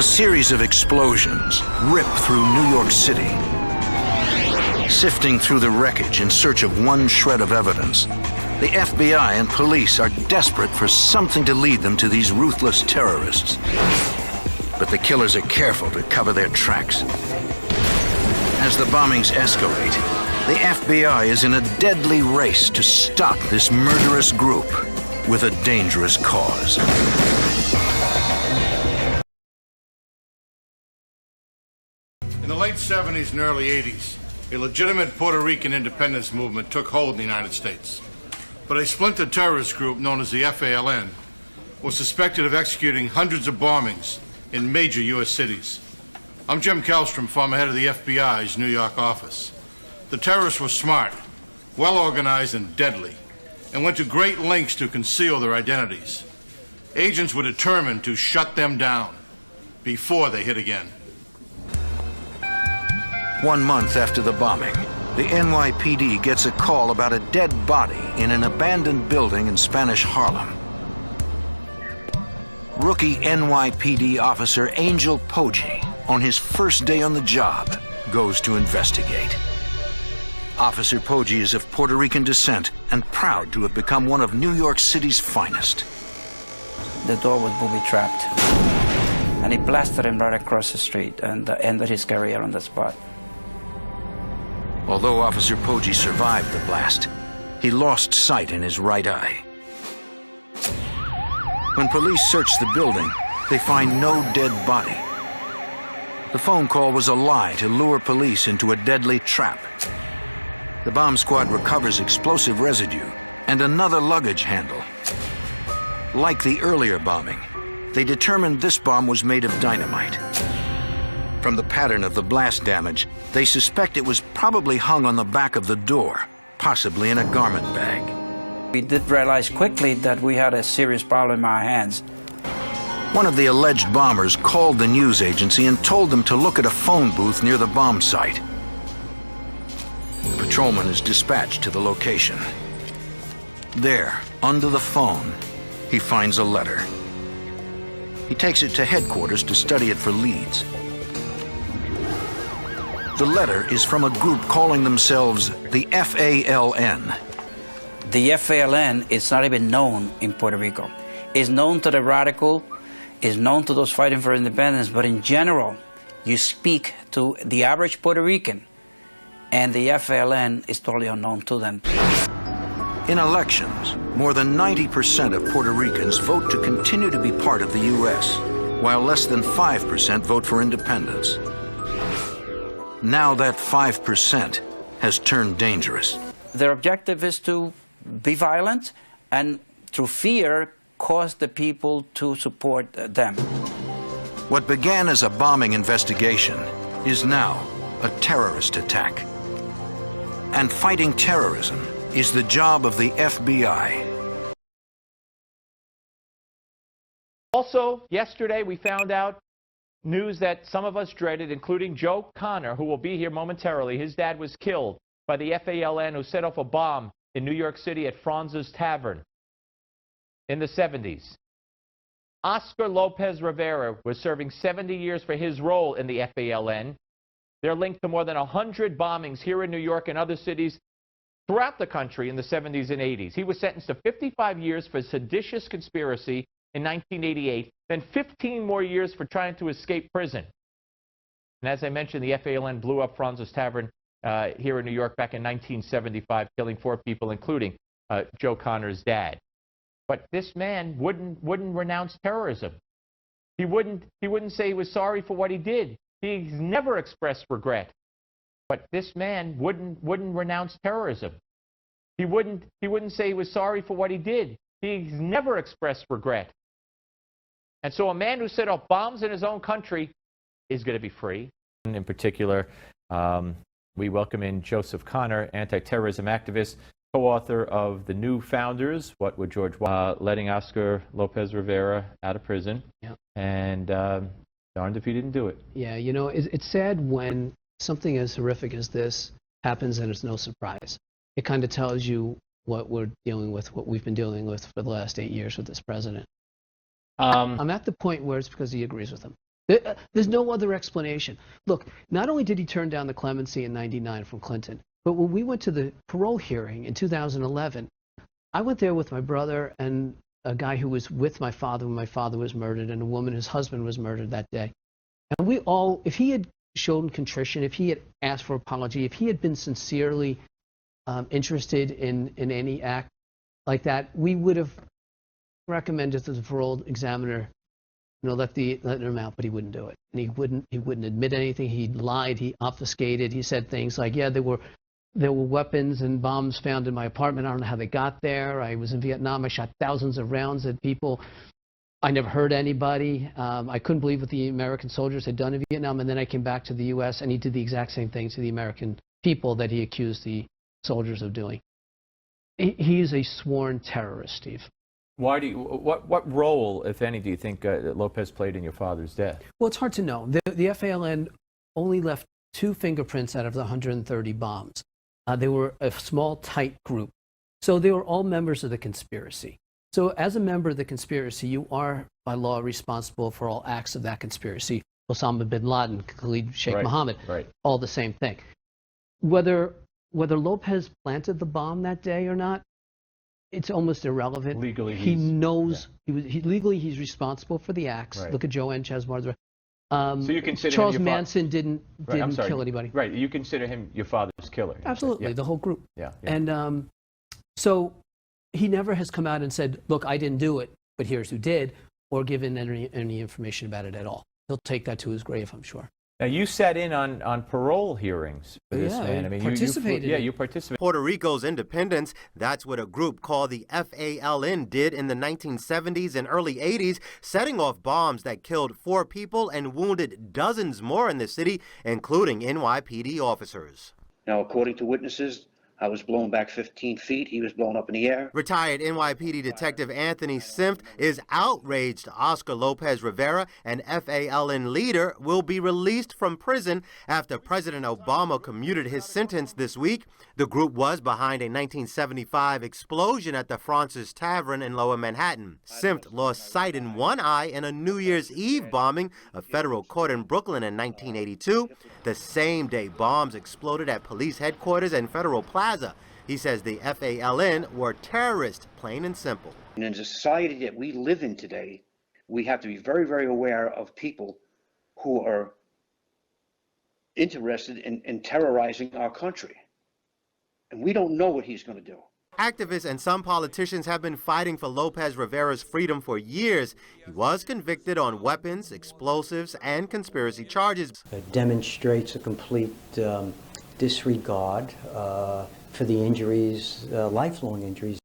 A series of explosions rip through New York City. Sifting through the wreckage in search of one shred of evidence, the FBI and police are desperate for something to lead them to these ruthless terrorists. But the killers are careful to cover their tracks. As the bombings escalate, the FBI is in a deadly race to stop this murderous group with a dangerous cause. In the late 70s and early 80s, a legitimate Puerto Rican independence movement took hold in the United States. But a splinter terrorist group known as the FALN was suspected of executing hundreds of bombings in major U.S. cities. I'm Jim Kellstrom, former head of the FBI's New York office. The terrorists were smart, well-organized, and deadly, and went to great lengths to conceal their identities. Agents were determined to shut them down before they hit again. 1 month after the bombing, the NYPD gets a call about a dead body in an abandoned building in Spanish Harlem. Rookie NYPD officer Ángel Poggi, on his first day on the job, goes to investigate. Officer Poggi is of Puerto Rican descent and proud to have become one of New York City's finest. The door was booby-trapped, and he blasted him right across the street and ended his career on the spot. Although Officer Poggi survived the blast, he lost sight in his right eye. When police search the building, they find no dead body. The phone call was a lie to lure police into a deadly trap. The bomb squad recovers explosive residue and another luggage handle. Like the earlier bombing, they determined this bomb was made of dynamite. From the pattern of the blast damage, they suspect it was probably hung on the back of the door, possibly in a garment bag. We did realize quickly that we had a serious problem in our hands. One of the alleged bombers called the news agency and told them to look at a phone booth near the bomb site. The patrolman is dispatched to the location. There, under the phone, he finds a letter. He takes it to headquarters to study it for leads. The letter is from a group calling themselves the FALN. The FALN is not even known in Puerto Rico. It's known to the radical, it's known to those fighting for independence, but in general, you speak to the average Puerto Rican, and the FALN is totally unknown to them. In elections, more than 90% of Puerto Ricans vote to continue to be part of the U.S., while less than 5% vote for independence. Now that 5% has turned dangerous. Their objective is to be violent and, through fear, cause the people to support them. What began as a bombing investigation is now a terrorist attack. And fighting terrorism is the job of the FBI. Also, yesterday we found out news that some of us dreaded, including Joe Connor, who will be here momentarily. His dad was killed by the FALN, who set off a bomb in New York City at Franz's Tavern in the 70s. Oscar Lopez Rivera was serving 70 years for his role in the FALN. They're linked to more than 100 bombings here in New York and other cities throughout the country in the 70s and 80s. He was sentenced to 55 years for seditious conspiracy in 1988, then 15 more years for trying to escape prison. And as I mentioned, the FALN blew up Franz's Tavern here in New York back in 1975, killing 4 people, including Joe Connor's dad. But this man wouldn't renounce terrorism. He wouldn't say he was sorry for what he did. He's never expressed regret. But this man wouldn't renounce terrorism. He wouldn't say he was sorry for what he did. He's never expressed regret. And so a man who set off bombs in his own country is going to be free. In particular, we welcome in Joseph Connor, anti-terrorism activist, co-author of The New Founders, What Would George Want, letting Oscar Lopez Rivera out of prison. Yep. And darned if he didn't do it. Yeah, you know, it's sad when something as horrific as this happens and it's no surprise. It kind of tells you what we're dealing with, what we've been dealing with for the last 8 years with this president. I'm at the point where it's because he agrees with him. There's no other explanation. Look, not only did he turn down the clemency in '99 from Clinton, but when we went to the parole hearing in 2011, I went there with my brother and a guy who was with my father when my father was murdered, and a woman whose husband was murdered that day. And we all, if he had shown contrition, if he had asked for apology, if he had been sincerely interested in any act like that, we would have recommended to the parole examiner, let him out, but he wouldn't do it. And he wouldn't admit anything. He lied. He obfuscated. He said things like, yeah, there were weapons and bombs found in my apartment. I don't know how they got there. I was in Vietnam. I shot thousands of rounds at people. I never hurt anybody. I couldn't believe what the American soldiers had done in Vietnam. And then I came back to the U.S. and he did the exact same thing to the American people that he accused the soldiers of doing. He's a sworn terrorist, Steve. What role, if any, do you think Lopez played in your father's death? Well, it's hard to know. The FALN only left 2 fingerprints out of the 130 bombs. They were a small, tight group. So they were all members of the conspiracy. So as a member of the conspiracy, you are, by law, responsible for all acts of that conspiracy. Osama bin Laden, Khalid Sheikh Mohammed, all the same thing. Whether Lopez planted the bomb that day or not, it's almost irrelevant. Legally, he knows. Yeah. Legally, he's responsible for the acts. Look at Joanne Chesmar. So you consider Charles him Manson didn't kill anybody. Right. You consider him your father's killer. Absolutely, the whole group. Yeah. And so he never has come out and said, "Look, I didn't do it, but here's who did," or given any information about it at all. He'll take that to his grave, I'm sure. Now, you sat in on parole hearings for this man. I mean, participated. you participated. Puerto Rico's independence, that's what a group called the FALN did in the 1970s and early 80s, setting off bombs that killed 4 people and wounded dozens more in the city, including NYPD officers. Now, according to witnesses, I was blown back 15 feet. He was blown up in the air. Retired NYPD Detective Anthony Simft is outraged Oscar Lopez Rivera, an FALN leader, will be released from prison after President Obama commuted his sentence this week. The group was behind a 1975 explosion at the Francis Tavern in Lower Manhattan. Simft lost sight in one eye in a New Year's Eve bombing a federal court in Brooklyn in 1982. The same day bombs exploded at police headquarters and Federal Plaza. He says the FALN were terrorists, plain and simple. And in the society that we live in today, we have to be very, very aware of people who are interested in terrorizing our country. And we don't know what he's going to do. Activists and some politicians have been fighting for Lopez Rivera's freedom for years. He was convicted on weapons, explosives, and conspiracy charges. It demonstrates a complete disregard for the injuries, lifelong injuries